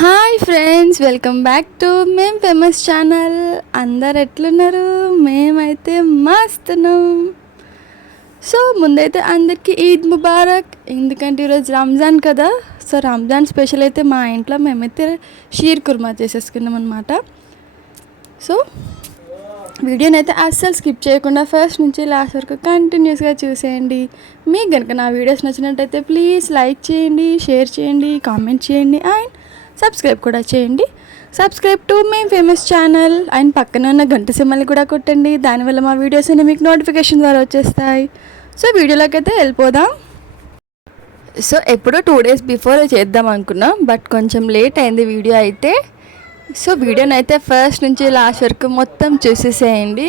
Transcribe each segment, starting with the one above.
Hi friends welcome back to మేం famous channel. అందరు ఎట్లున్నారు? మేమైతే మస్తున్నాం. సో ముందైతే అందరికీ ఈద్ ముబారక్. ఎందుకంటే ఈరోజు రంజాన్ కదా. సో రంజాన్ స్పెషల్ అయితే మా ఇంట్లో మేమైతే షీర్ కుర్మా చేసేసుకున్నాం అనమాట సో వీడియోని అయితే అస్సలు స్కిప్ చేయకుండా ఫస్ట్ నుంచి లాస్ట్ వరకు కంటిన్యూస్గా చూసేయండి. మీకు కనుక నా వీడియోస్ నచ్చినట్టయితే ప్లీజ్ లైక్ చేయండి షేర్ చేయండి కామెంట్ చేయండి. అండ్ సబ్స్క్రైబ్ కూడా చేయండి. సబ్స్క్రైబ్ టు మీ ఫేమస్ ఛానల్. అండ్ పక్కన ఉన్న గంట సింహల్ని కూడా కొట్టండి. దానివల్ల మా వీడియోస్ అన్ని మీకు నోటిఫికేషన్ ద్వారా వచ్చేస్తాయి. సో వీడియోలోకి అయితే వెళ్ళిపోదాం. సో ఎప్పుడో టూ డేస్ బిఫోర్ చేద్దాం అనుకున్నాం బట్ కొంచెం లేట్ అయింది వీడియో అయితే. సో వీడియోని అయితే ఫస్ట్ నుంచి లాస్ట్ వరకు మొత్తం చూసేసేయండి.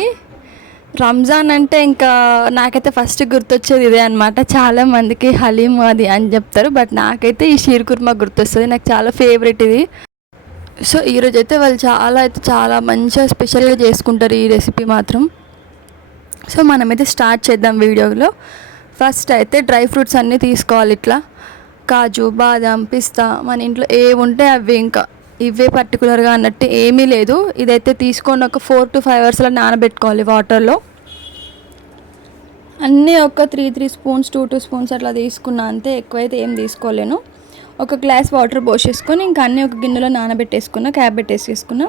రంజాన్ అంటే ఇంకా నాకైతే ఫస్ట్ గుర్తొచ్చేది ఇదే అనమాట చాలా మందికి హలీం అది అని చెప్తారు బట్ నాకైతే ఈ షీర్ కుర్మా గుర్తొస్తుంది. నాకు చాలా ఫేవరెట్ ఇది. సో ఈరోజు అయితే వాళ్ళు చాలా అయితే చాలా మంచిగా స్పెషల్గా చేసుకుంటారు ఈ రెసిపీ మాత్రం. సో మనమైతే స్టార్ట్ చేద్దాం వీడియోలో. ఫస్ట్ అయితే డ్రై ఫ్రూట్స్ అన్నీ తీసుకోవాలి ఇట్లా. కాజు బాదం పిస్తా మన ఇంట్లో ఏ ఉంటే అవి ఇంకా. ఇవే పర్టికులర్గా అన్నట్టు ఏమీ లేదు. ఇదైతే తీసుకొని ఒక ఫోర్ టు ఫైవ్ అవర్స్లో నానబెట్టుకోవాలి వాటర్లో అన్నీ ఒక three three spoons two two spoons అట్లా తీసుకున్నా అంతే ఎక్కువైతే ఏం తీసుకోలేను. ఒక గ్లాస్ వాటర్ పోసేసుకొని ఇంకా అన్నీ ఒక గిన్నెలో నానబెట్టేసుకున్నా క్యాబ్ పెట్టేసేసుకున్నా.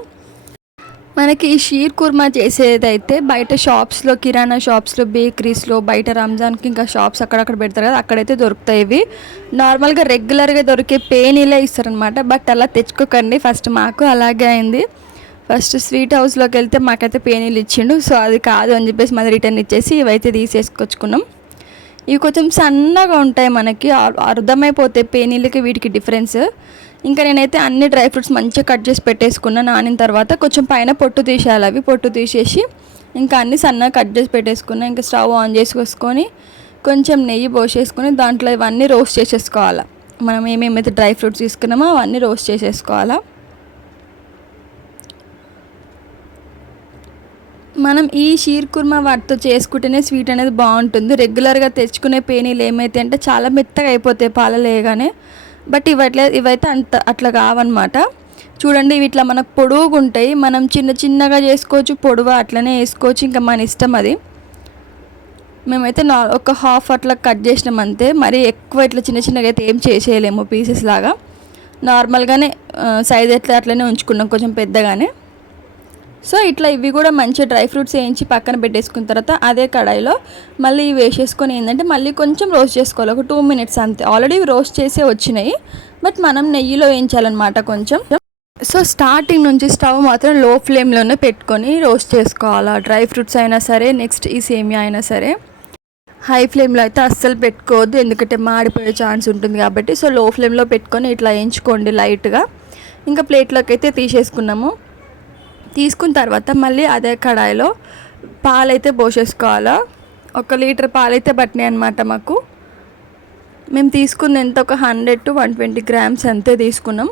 మనకి ఈ షీర్ కుర్మా చేసేదైతే బయట షాప్స్లో కిరాణా షాప్స్లో బేకరీస్లో బయట రంజాన్కి ఇంకా షాప్స్ అక్కడక్కడ పెడతారు కదా అక్కడైతే దొరుకుతాయి ఇవి. నార్మల్గా రెగ్యులర్గా దొరికే పేనీలే ఇస్తారనమాట బట్ అలా తెచ్చుకోకండి. ఫస్ట్ మాకు అలాగే అయింది. ఫస్ట్ స్వీట్ హౌస్లోకి వెళ్తే మాకైతే పేనీలు ఇచ్చిండు సో అది కాదు అని చెప్పేసి మళ్ళీ రిటర్న్ ఇచ్చేసి ఇవైతే తీసేసుకొచ్చుకున్నాం. ఇవి కొంచెం సన్నగా ఉంటాయి మనకి. అర్థమైపోతే పేనీళ్ళకి పేనీలకి వీటికి డిఫరెన్స్ ఇంకా నేనైతే అన్ని డ్రై ఫ్రూట్స్ మంచిగా కట్ చేసి పెట్టేసుకున్నా. నానిన తర్వాత కొంచెం పైన పొట్టు తీసేయాలి అవి. పొట్టు తీసేసి ఇంకా అన్ని సన్నగా కట్ చేసి పెట్టేసుకున్నా. ఇంకా స్టవ్ ఆన్ చేసుకొని కొంచెం నెయ్యి పోసేసుకొని దాంట్లో ఇవన్నీ రోస్ట్ చేసేసుకోవాలి. మనం ఏమేమైతే డ్రై ఫ్రూట్స్ తీసుకున్నామో అవన్నీ రోస్ట్ చేసేసుకోవాలా. మనం ఈ షీర్ కుర్మా వాటితో చేసుకుంటేనే స్వీట్ అనేది బాగుంటుంది. రెగ్యులర్గా తెచ్చుకునే పేనీలు ఏమైతే అంటే చాలా మెత్తగా అయిపోతాయి పాలలేయగానే బట్ ఇవట్లే ఇవైతే అంత అట్లా కావన్నమాట. చూడండి ఇవి ఇట్లా మనకు పొడుగుగా ఉంటాయి. మనం చిన్న చిన్నగా చేసుకోవచ్చు పొడవు అట్లనే వేసుకోవచ్చు. ఇంకా మన ఇష్టం అది. మేమైతే నా ఒక హాఫ్ అట్లా కట్ చేసినాం అంతే. మరి ఎక్కువ ఇట్లా చిన్న చిన్నగా అయితే ఏం చేసేయలేము పీసెస్ లాగా. నార్మల్గానే సైజ్ ఎట్లా అట్లనే ఉంచుకున్నాం కొంచెం పెద్దగానే. సో ఇట్లా ఇవి కూడా మంచిగా డ్రై ఫ్రూట్స్ వేయించి పక్కన పెట్టేసుకున్న తర్వాత అదే కడాయిలో మళ్ళీ ఇవి వేసేసుకొని ఏంటంటే మళ్ళీ కొంచెం రోస్ట్ చేసుకోవాలి. ఒక టూ మినిట్స్ అంతే. ఆల్రెడీ ఇవి రోస్ట్ చేసే వచ్చినాయి. బట్ మనం నెయ్యిలో వేయించాలన్నమాట కొంచెం. సో స్టార్టింగ్ నుంచి స్టవ్ మాత్రం లో ఫ్లేమ్లోనే పెట్టుకొని రోస్ట్ చేసుకోవాలి. డ్రై ఫ్రూట్స్ అయినా సరే నెక్స్ట్ ఈ సేమియా అయినా సరే. హై ఫ్లేమ్లో అయితే అస్సలు పెట్టుకోవద్దు. ఎందుకంటే మాడిపోయే ఛాన్స్ ఉంటుంది కాబట్టి. సో లో ఫ్లేమ్లో పెట్టుకొని ఇట్లా వేయించుకోండి లైట్గా. ఇంకా ప్లేట్లోకి అయితే తీసేసుకున్నాము. తీసుకున్న తర్వాత మళ్ళీ అదే కడాయిలో పాలైతే పోసేసుకోవాలా? ఒక లీటర్ పాలైతే పట్టినాయి అనమాట మాకు. మేము తీసుకుంది ఎంత? ఒక hundred to one twenty grams అంతే తీసుకున్నాం.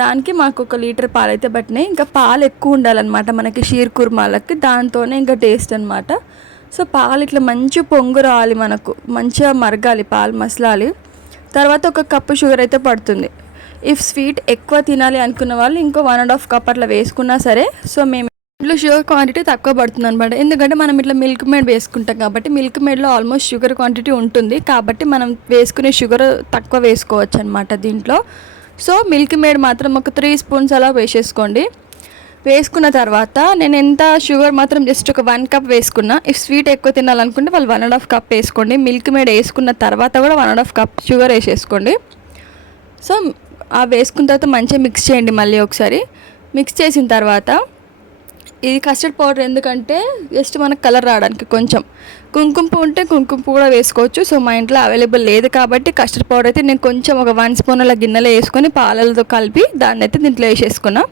దానికి మాకు ఒక లీటర్ పాలైతే పట్టినాయి. ఇంకా పాలు ఎక్కువ ఉండాలన్నమాట మనకి షీర్ కుర్మాలకి. దాంతోనే ఇంకా టేస్ట్ అనమాట సో పాలు ఇట్లా మంచి పొంగు రావాలి మనకు. మంచిగా మరగాలి పాలు మసలాలి. తర్వాత ఒక కప్పు షుగర్ అయితే పడుతుంది. ఇఫ్ స్వీట్ ఎక్కువ తినాలి అనుకున్న వాళ్ళు ఇంకో వన్ అండ్ హాఫ్ కప్ అట్లా వేసుకున్నా సరే సో మేము ఇంట్లో షుగర్ క్వాంటిటీ తక్కువ పడుతుంది అనమాట ఎందుకంటే మనం ఇట్లా మిల్క్ మేడ్ వేసుకుంటాం కాబట్టి మిల్క్ మేడ్లో ఆల్మోస్ట్ షుగర్ క్వాంటిటీ ఉంటుంది. కాబట్టి మనం వేసుకునే షుగర్ తక్కువ వేసుకోవచ్చు అనమాట దీంట్లో. సో మిల్క్ మేడ్ మాత్రం ఒక త్రీ స్పూన్స్ అలా వేసేసుకోండి. వేసుకున్న తర్వాత నేను ఎంత షుగర్ మాత్రం జస్ట్ ఒక వన్ కప్ వేసుకున్నా ఇఫ్ స్వీట్ ఎక్కువ తినాలనుకుంటే వాళ్ళు వన్ అండ్ హాఫ్ కప్ వేసుకోండి. మిల్క్ మేడ్ వేసుకున్న తర్వాత కూడా one and half cup sugar వేసేసుకోండి. సో వేసుకున్న తర్వాత మంచిగా మిక్స్ చేయండి మళ్ళీ ఒకసారి. మిక్స్ చేసిన తర్వాత ఇది కస్టర్డ్ పౌడర్ ఎందుకంటే జస్ట్ మనకు కలర్ రావడానికి కొంచెం. కుంకుమ పువ్వు ఉంటే కుంకుమ పువ్వు కూడా వేసుకోవచ్చు. సో మా ఇంట్లో అవైలబుల్ లేదు కాబట్టి కస్టర్డ్ పౌడర్ అయితే నేను కొంచెం ఒక వన్ స్పూన్ అలా గిన్నెలో వేసుకొని పాలలతో కలిపి దాన్ని అయితే దీంట్లో వేసేసుకున్నా.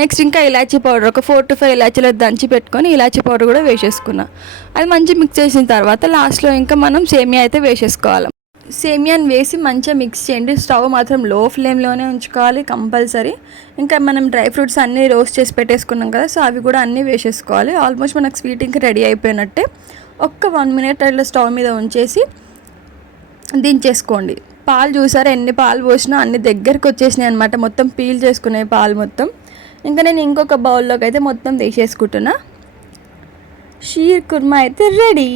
నెక్స్ట్ ఇంకా ఇలాచీ పౌడర్ ఒక ఫోర్ టు ఫైవ్ ఇలాచీలో దంచి పెట్టుకొని ఇలాచీ పౌడర్ కూడా వేసేసుకున్నా. అది మంచి మిక్స్ చేసిన తర్వాత లాస్ట్లో ఇంకా మనం సేమియా అయితే వేసేసుకోవాలి. సేమియాని వేసి మంచిగా మిక్స్ చేయండి. స్టవ్ మాత్రం లో ఫ్లేమ్లోనే ఉంచుకోవాలి కంపల్సరీ. ఇంకా మనం డ్రై ఫ్రూట్స్ అన్నీ రోస్ట్ చేసి పెట్టేసుకున్నాం కదా సో అవి కూడా అన్నీ వేసేసుకోవాలి. ఆల్మోస్ట్ మనకు స్వీట్ ఇంకా రెడీ అయిపోయినట్టే. ఒక్క వన్ మినిట్ అట్లా స్టవ్ మీద ఉంచేసి దించేసుకోండి. పాలు చూసారా ఎన్ని పాలు పోసినా అన్ని దగ్గరికి వచ్చేసినాయి అనమాట మొత్తం పీల్ చేసుకునే పాలు మొత్తం. ఇంకా నేను ఇంకొక బౌల్లోకి అయితే మొత్తం తీసేసుకుంటున్నా. షీర్ కుర్మా అయితే రెడీ.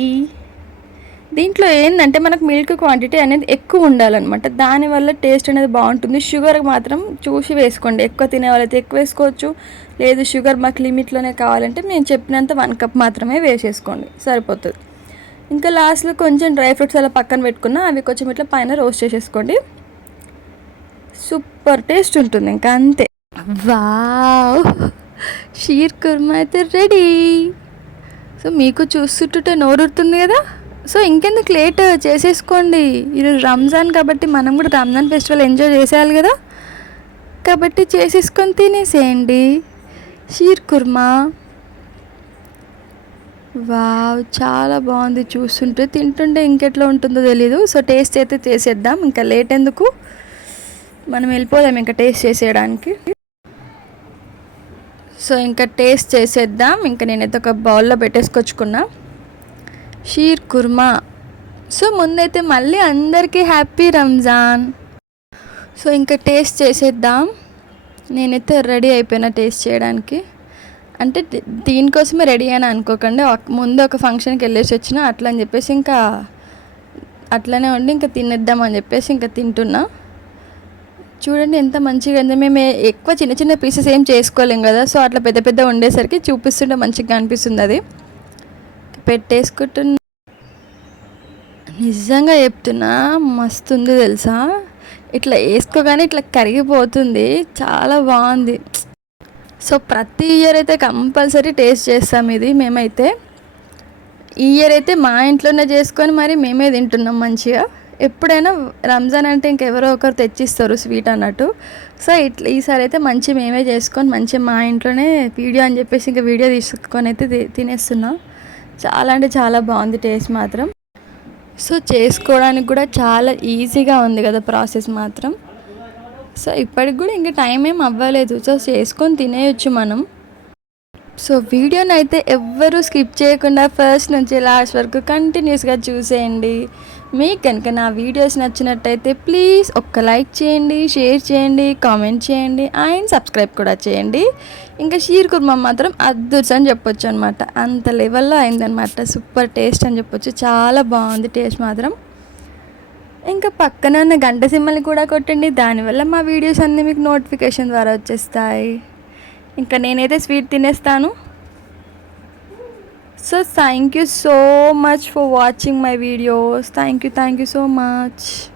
దీంట్లో ఏంటంటే మనకు మిల్క్ క్వాంటిటీ అనేది ఎక్కువ ఉండాలన్నమాట. దానివల్ల టేస్ట్ అనేది బాగుంటుంది. షుగర్ మాత్రం చూసి వేసుకోండి. ఎక్కువ తినే వాళ్ళైతే ఎక్కువ వేసుకోవచ్చు. లేదు షుగర్ మాకు లిమిట్లోనే కావాలంటే మేము చెప్పినంత వన్ కప్ మాత్రమే వేసేసుకోండి. సరిపోతుంది. ఇంకా లాస్ట్లో కొంచెం డ్రై ఫ్రూట్స్ అలా పక్కన పెట్టుకున్నా అవి కొంచెం ఇట్లా పైన రోస్ట్ చేసేసుకోండి. సూపర్ టేస్ట్ ఉంటుంది. ఇంకా అంతే. వావ్! షీర్ కుర్మా అయితే రెడీ సో మీకు చూస్తుంటే నోరుతుంది కదా? సో ఇంకెందుకు లేట్? చేసేసుకోండి. ఈరోజు రంజాన్ కాబట్టి మనం కూడా రంజాన్ ఫెస్టివల్ ఎంజాయ్ చేసేయాలి కదా. కాబట్టి చేసేసుకొని తినేసేయండి. షీర్ కుర్మా. వావ్ చాలా బాగుంది. చూస్తుంటే తింటుంటే ఇంకెట్లా ఉంటుందో తెలీదు. సో టేస్ట్ అయితే చేసేద్దాం. ఇంకా లేట్ ఎందుకు? మనం వెళ్ళిపోదాం ఇంకా టేస్ట్ చేసేయడానికి. సో ఇంకా టేస్ట్ చేసేద్దాం. ఇంకా నేనైతే ఒక బౌల్లో పెట్టేసుకొచ్చుకున్నా. షీర్ కుర్మా. సో ముందైతే మళ్ళీ అందరికీ హ్యాపీ రంజాన్. సో ఇంకా టేస్ట్ చేసేద్దాం. నేనైతే రెడీ అయిపోయినా టేస్ట్ చేయడానికి. అంటే దీనికోసమే రెడీ అని అనుకోకండి. ముందు ఒక ఫంక్షన్కి వెళ్ళేసి వచ్చిన అట్లా అని చెప్పేసి ఇంకా అట్లనే ఉండి ఇంకా తినేద్దాం అని చెప్పేసి ఇంకా తింటున్నా. చూడండి ఎంత మంచిగా ఉంది. మేము ఎక్కువ చిన్న చిన్న పీసెస్ ఏం చేసుకోలేం కదా. సో అట్లా పెద్ద పెద్ద ఉండేసరికి చూపిస్తుంటే మంచిగా అనిపిస్తుంది అది. పెట్టేసుకుంటున్నా. నిజంగా చెప్తున్నా మస్తు ఉంది తెలుసా? ఇట్లా వేసుకోగానే ఇట్లా కరిగిపోతుంది. చాలా బాగుంది. సో ప్రతి ఇయర్ అయితే కంపల్సరీ టేస్ట్ చేస్తాం ఇది మేమైతే. ఈ ఇయర్ అయితే మా ఇంట్లోనే చేసుకొని మరి మేమే తింటున్నాం మంచిగా. ఎప్పుడైనా రంజాన్ అంటే ఇంకెవరో ఒకరు తెచ్చిస్తారు స్వీట్ అన్నట్టు. సో ఇట్లా ఈసారి అయితే మంచి మేమే చేసుకొని మంచి మా ఇంట్లోనే వీడియో అని చెప్పేసి ఇంకా వీడియో తీసుకొని అయితే తినేస్తున్నాం. చాలా అంటే చాలా బాగుంది టేస్ట్ మాత్రం. సో చేసుకోవడానికి కూడా చాలా ఈజీగా ఉంది కదా ప్రాసెస్ మాత్రం. సో ఇప్పటికి కూడా ఇంకా టైం ఏం అవ్వలేదు. సో చేసుకొని తినేయచ్చు మనం. సో వీడియోని అయితే ఎవ్వరూ స్కిప్ చేయకుండా ఫస్ట్ నుంచి లాస్ట్ వరకు కంటిన్యూస్గా చూసేయండి. మీకు కనుక నా వీడియోస్ నచ్చినట్టయితే ప్లీజ్ ఒక్క లైక్ చేయండి షేర్ చేయండి కామెంట్ చేయండి అండ్ సబ్స్క్రైబ్ కూడా చేయండి. ఇంకా షీర్ కుర్మా మాత్రం అద్దుర్స్ అని చెప్పొచ్చు అనమాట అంత లెవెల్లో అయిందనమాట సూపర్ టేస్ట్ అని చెప్పొచ్చు. చాలా బాగుంది టేస్ట్ మాత్రం. ఇంకా పక్కన ఉన్న గంట సిమ్మల్ని కూడా కొట్టండి. దానివల్ల మా వీడియోస్ అన్నీ మీకు నోటిఫికేషన్ ద్వారా వచ్చేస్తాయి. ఇంకా నేనైతే స్వీట్ తినేస్తాను. so thank you so much for watching my videos. Thank you thank you so much.